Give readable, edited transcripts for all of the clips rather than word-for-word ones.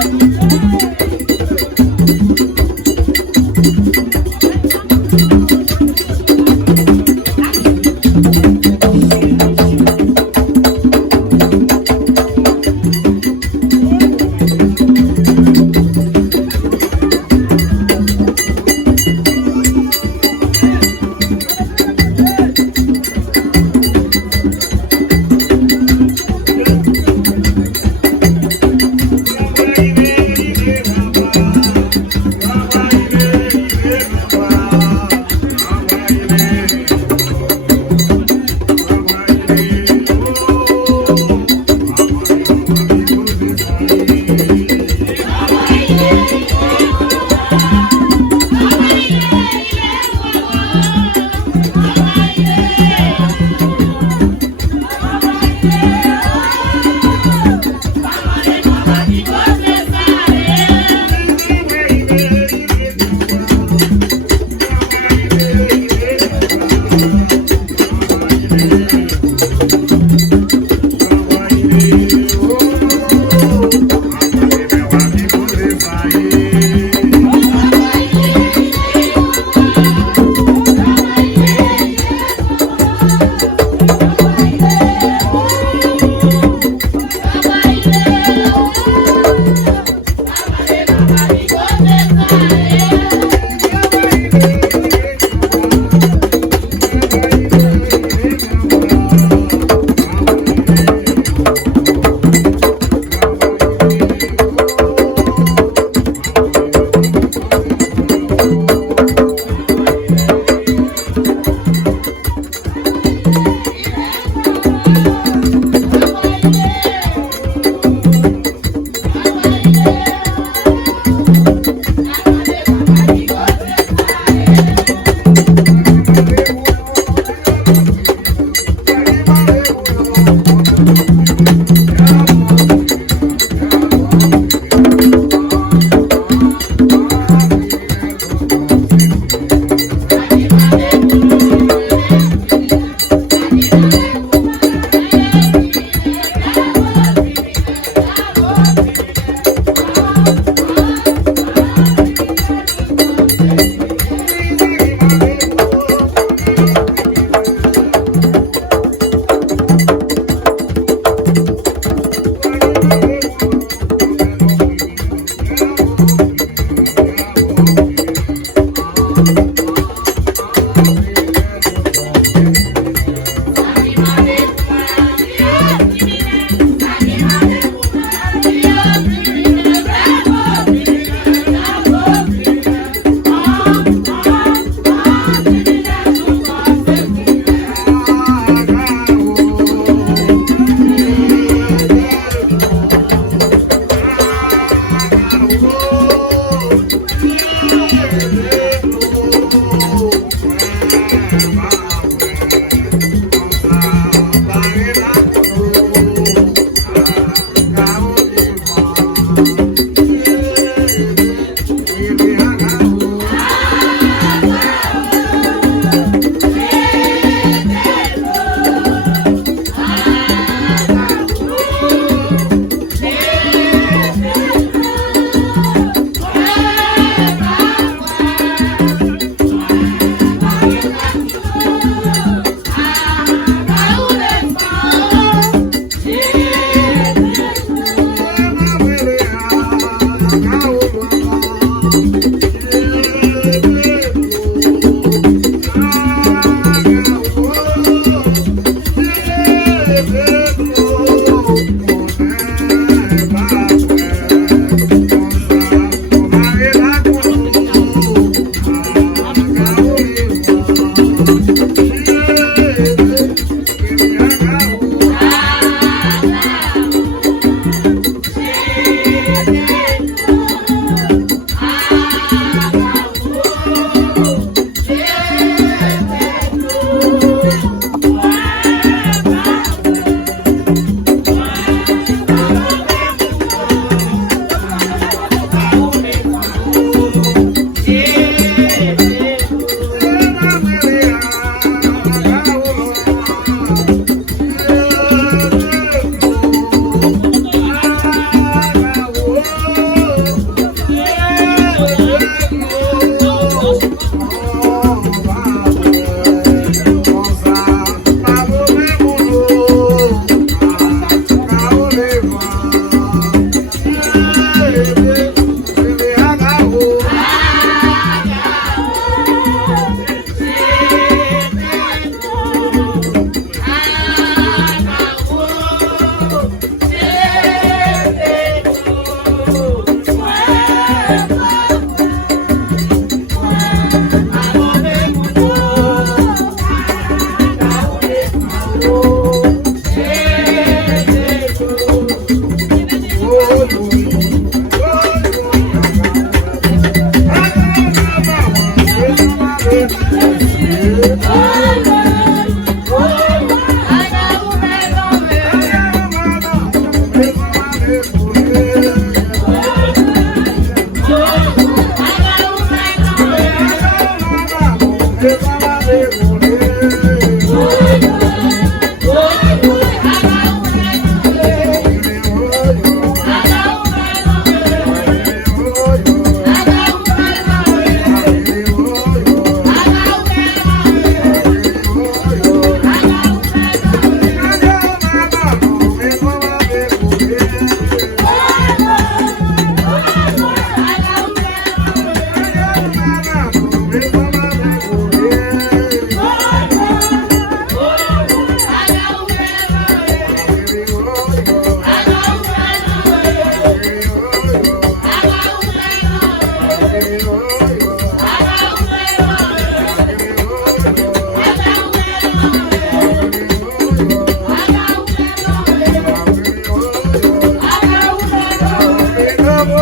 Thank you.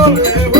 Después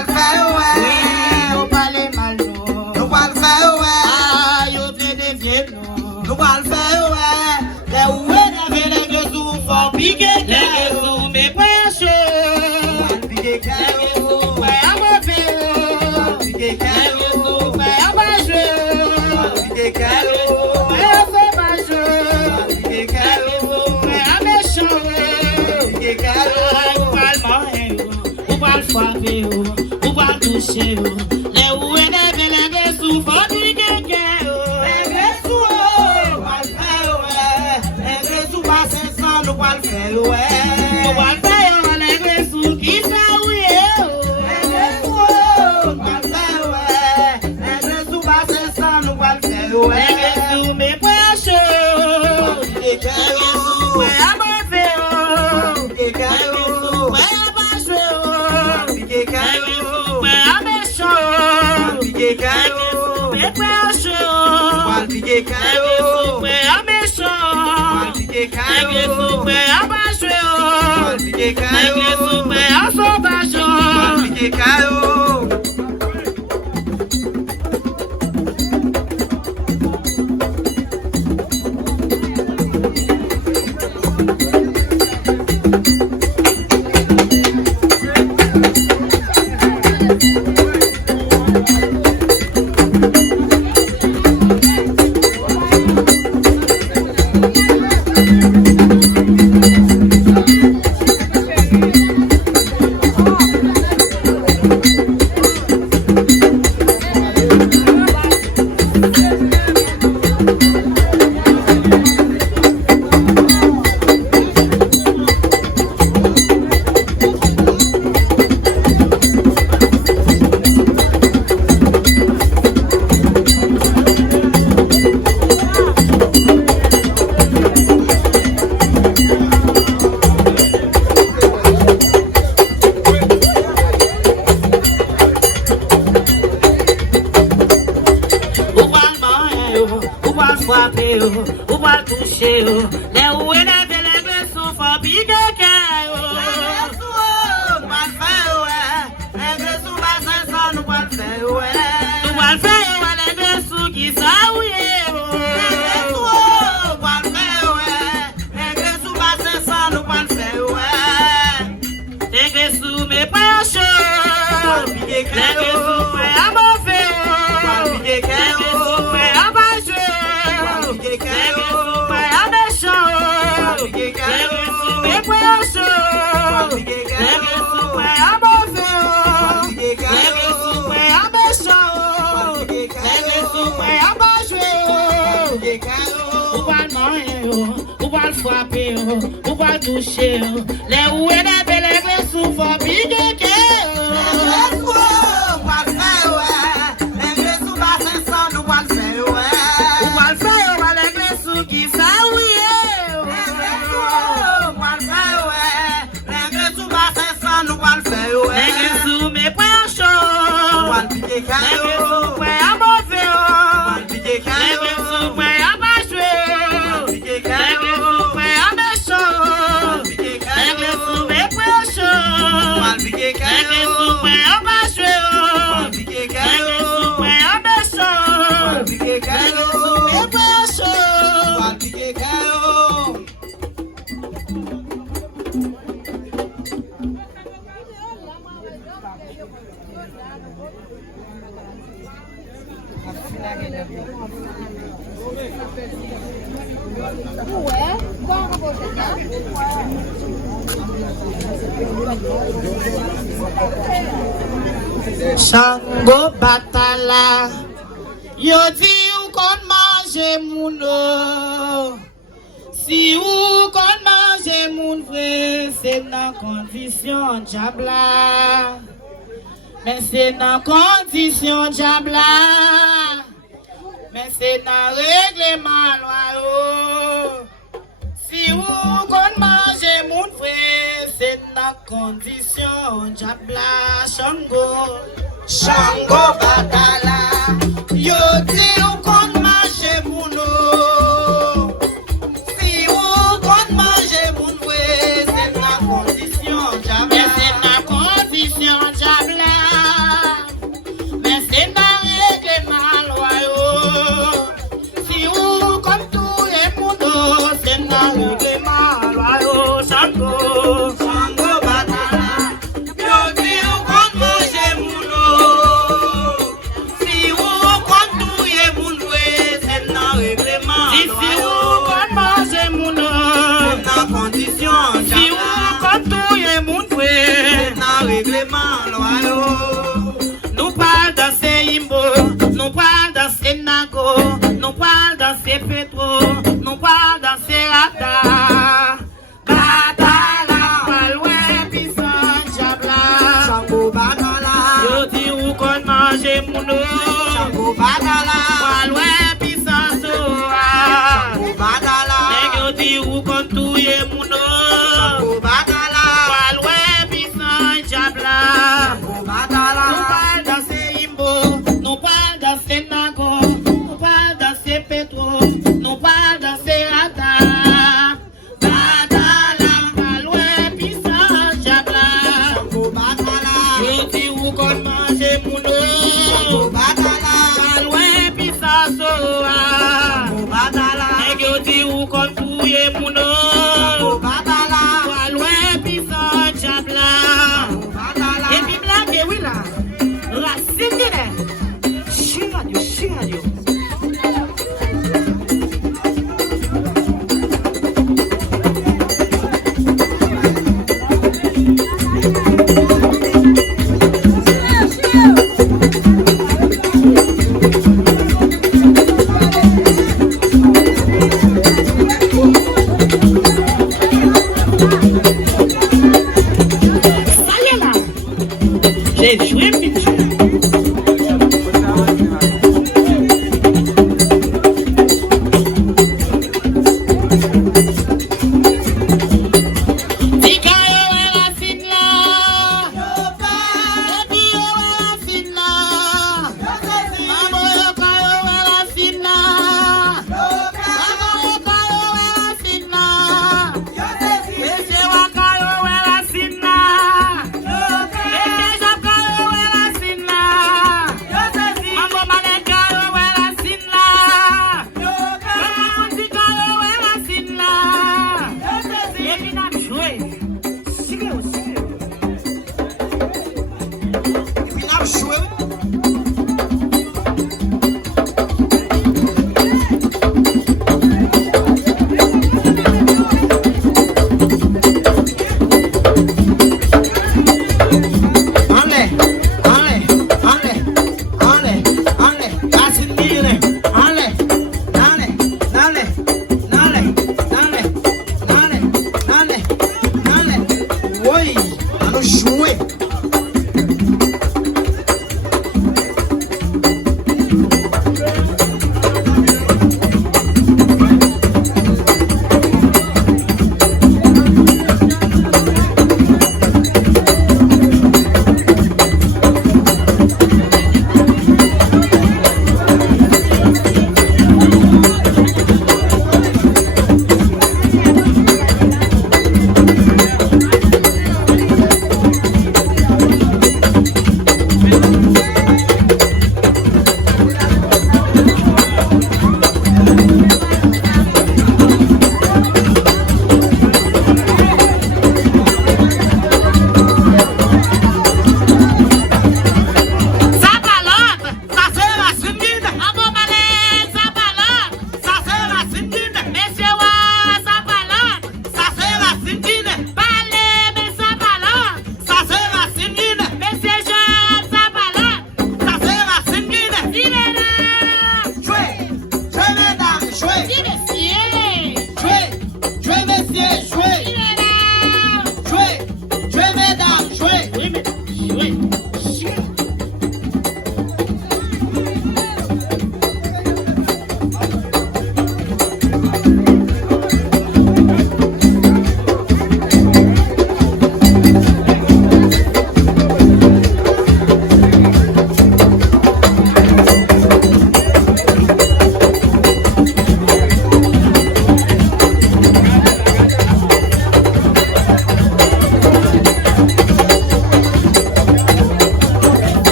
le faire, ouais. Oui, on parle mal, nous va le faire, ouais. ah, yo te devient, nous va le faire, ouais. les oués n'avaient les deux sous, font piquer, les deux sous, mais pas chaud. Piqué Les carreau, deux sous, ouais, à ma vie, piqué les carreau, deux sous, ouais, à ma jeu. piqué carreau, Ouais, c'est ma jeu. piqué Les deux carreau, sous, ouais, à méchant, piqué ah, carreau. ou pas le manger, ou pas le frapper, ou pas le toucher, les oués n'avaient les deux sous, font piquer, Les gresous, nous va le faire, ouais. Les gresous, pas 500, nous va le faire, ouais. on va le faire, les deux sous, qui ça, oui, Les gresous, nous va le faire, ouais. Les gresous, pas 500, nous va le faire, ouais. les deux sous, mais pas chaud. Piqué carreau, Ouais, à ma vie, piqué carreau, ouais, à ma jeu. piqué carreau, Ouais, à méchant, piqué carreau, mais pas chaud. piqué carreau, Ouais, à méchant, piqué les carreau, sous, ouais, à ma jeu. piqué Les carreau, sous, ouais, à sauvage. piqué carreau. Ou pas le frapper, ou pas le toucher. Les oués n'avaient les deux sous, font piquer, nous va le faire, les deux sous, qui ça, oui, les deux sous, mais pas chaud. Les deux sous, ouais, à ma vie, les deux sous, ouais, à ma jeu. Les deux sous, ouais, à méchant, les deux sous, mais pas chaud. Les deux sous, ouais, à ma vie, les deux sous, ouais, à méchant, les deux sous, ouais, à ma jeu. Ou pas le manger, ou pas le frapper, ou pas le toucher. Les oués n'avaient les deux sous, font piquer. Ou pas le faire, on va les deux sous, qui ça, oui, les deux sous, mais pas chaud. Les deux sous, ouais, à mauvais, les deux sous, ouais, à ma jeu. Les deux sous, ouais, à méchant, les deux sous, mais pas chaud. Les deux sous, ouais, à ma jeu. Les deux sous, ouais, à méchant, les deux sous, mais pas chaud. Shango Batala, yo di ou kon manje moun. Si ou kon manje moun vre, c'est dans condition diabla. Mais c'est dans condition diabla. Mais c'est dans règlement loi. Si ou kon manje moun vre, c'est dans condition diabla. Shango Batala, yo di ou kon manje moun. Si ou kon manje moun vre, c'est dans condition diabla. Mais c'est dans condition diabla. man loyo. Nous parlons danser Imbo, nous parlons danser Nago, nous parlons danser Petro, nous parlons danser Rata. Batala, Palwe, Pissan, Chabla. Chango batala. Yo di ou kon mange mouno. Chango batala. Palwe, Pissan, Soa. Chango batala. Nèg yo di ou kon touye mouno. Chango batala. Palwe, Pissan, Chabla. Chango batala. Nous parlons danser Imbo, nous parlons danser Nago, nous parlons danser Petro, nous parlons danser Rata. Batala, Palwe, Pissan, Chabla. Chango batala. Yo di ou kon mange mouno. Chango batala. Palwe, Pissan, Soa. Chango batala. Nèg yo di ou kon touye mouno. Chango batala. Palwe, Pissan, Chabla. Chango batala. Et puis blague, oui là. Racine de l'air. Chiradio, chiradio. Ça y est là. J'ai joué picture. Oi, a no joelho.